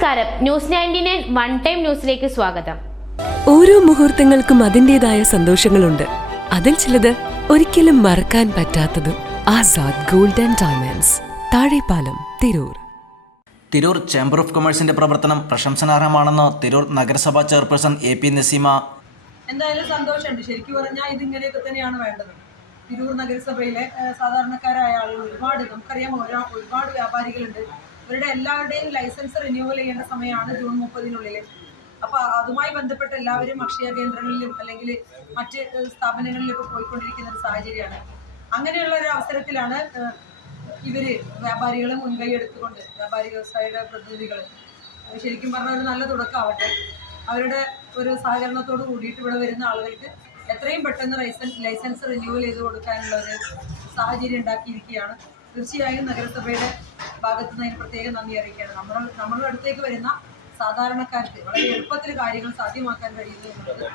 നമസ്കാരം. News ninety nine one time ന്യൂസിലേക്ക് സ്വാഗതം. ഓരോ മുഹൂർത്തങ്ങൾക്കും അതിന്റെതായ സന്തോഷങ്ങളുണ്ട്. അതിൽ ചിലത് ഒരിക്കലും മറക്കാൻ പറ്റാത്തതും. Azad golden and diamonds. Thazhepalam Tirur. Tirur chamber of കൊമേഴ്സിന്റെ പ്രവർത്തനം പ്രശംസനാർഹമാണെന്ന് തിരൂർ നഗരസഭാ ചെയർപേഴ്സൺ എ പി നസീമ. എന്തായാലും സന്തോഷമുണ്ട്. ശരിക്കും പറഞ്ഞാൽ ഇതിങ്ങനെയൊക്കെ ഇങ്ങനെയൊക്കെ തന്നെയാണ് വേണ്ടത്. തിരൂർ നഗരസഭയിലെ സാധാരണക്കാരായ ആളുകൾ ഒരുപാട് നമുക്കറിയാം ഒരുപാട് വ്യാപാരികളുണ്ട്. ഇവരുടെ എല്ലാവരുടെയും ലൈസൻസ് റിന്യൂവൽ ചെയ്യേണ്ട സമയമാണ് ജൂൺ മുപ്പതിനുള്ളിൽ അപ്പോൾ അതുമായി ബന്ധപ്പെട്ട് എല്ലാവരും അക്ഷയ കേന്ദ്രങ്ങളിലും അല്ലെങ്കിൽ മറ്റ് സ്ഥാപനങ്ങളിലും ഒക്കെ പോയിക്കൊണ്ടിരിക്കുന്ന ഒരു സാഹചര്യമാണ്. അങ്ങനെയുള്ള ഒരു അവസരത്തിലാണ് ഇവർ ഇവർ വ്യാപാരികളെ മുൻകൈ എടുത്തുകൊണ്ട് വ്യാപാരി വ്യവസായിയുടെ പ്രതിനിധികൾ ശരിക്കും പറഞ്ഞാൽ ഒരു നല്ല തുടക്കമാവട്ടെ അവരുടെ ഒരു സഹകരണത്തോട് കൂടിയിട്ട് ഇവിടെ വരുന്ന ആളുകൾക്ക് എത്രയും പെട്ടെന്ന് ലൈസൻസ് ലൈസൻസ് റിന്യൂവൽ ചെയ്ത് കൊടുക്കാനുള്ള ഒരു സാഹചര്യം ഉണ്ടാക്കിയിരിക്കുകയാണ്. തീർച്ചയായും നഗരസഭയുടെ ഭാഗത്തു നിന്ന് അതിന് പ്രത്യേകം നന്ദി അറിയിക്കുകയാണ്. നമ്മുടെ നമ്മളുടെ അടുത്തേക്ക് വരുന്ന സാധാരണക്കാർക്ക് വളരെ എളുപ്പത്തിൽ കാര്യങ്ങൾ സാധ്യമാക്കാൻ കഴിയുന്നു എന്നുള്ളത്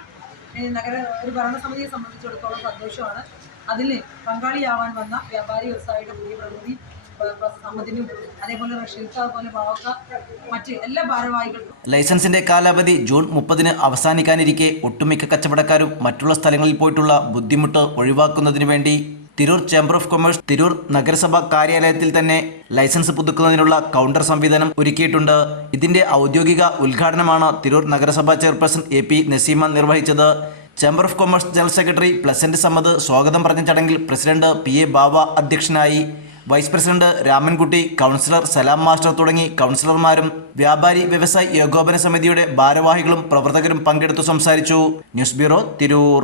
നഗര ഒരു ഭരണസമിതിയെ സംബന്ധിച്ചിടത്തോളം സന്തോഷമാണ്. അതിൽ പങ്കാളിയാവാൻ വന്ന വ്യാപാരി വ്യവസായിയുടെ പുതിയ പ്രകൃതി അതേപോലെ പോലെ ലൈസൻസിന്റെ കാലാവധി ജൂൺ മുപ്പതിന് അവസാനിക്കാനിരിക്കെ ഒട്ടുമിക്ക കച്ചവടക്കാരും മറ്റുള്ള സ്ഥലങ്ങളിൽ പോയിട്ടുള്ള ബുദ്ധിമുട്ട് ഒഴിവാക്കുന്നതിനു വേണ്ടി Tirur chamber of commerce Tirur നഗരസഭാ കാര്യാലയത്തിൽ തന്നെ ലൈസൻസ് പുതുക്കുന്നതിനുള്ള കൗണ്ടർ സംവിധാനം ഒരുക്കിയിട്ടുണ്ട്. ഇതിന്റെ ഔദ്യോഗിക ഉദ്ഘാടനമാണ് തിരൂർ നഗരസഭാ ചെയർപേഴ്സൺ എ പി നസീമ നിർവഹിച്ചത്. Chamber of commerce general secretary pleasant Sammad സ്വാഗതം പറഞ്ഞ ചടങ്ങിൽ പ്രസിഡന്റ് പി എ ബാവ അധ്യക്ഷനായി. Vice president Ramankutty councillor Salam master തുടങ്ങി കൗൺസിലർമാരും വ്യാപാരി വ്യവസായി ഏകോപന സമിതിയുടെ ഭാരവാഹികളും പ്രവർത്തകരും പങ്കെടുത്തു സംസാരിച്ചു. News bureau Tirur.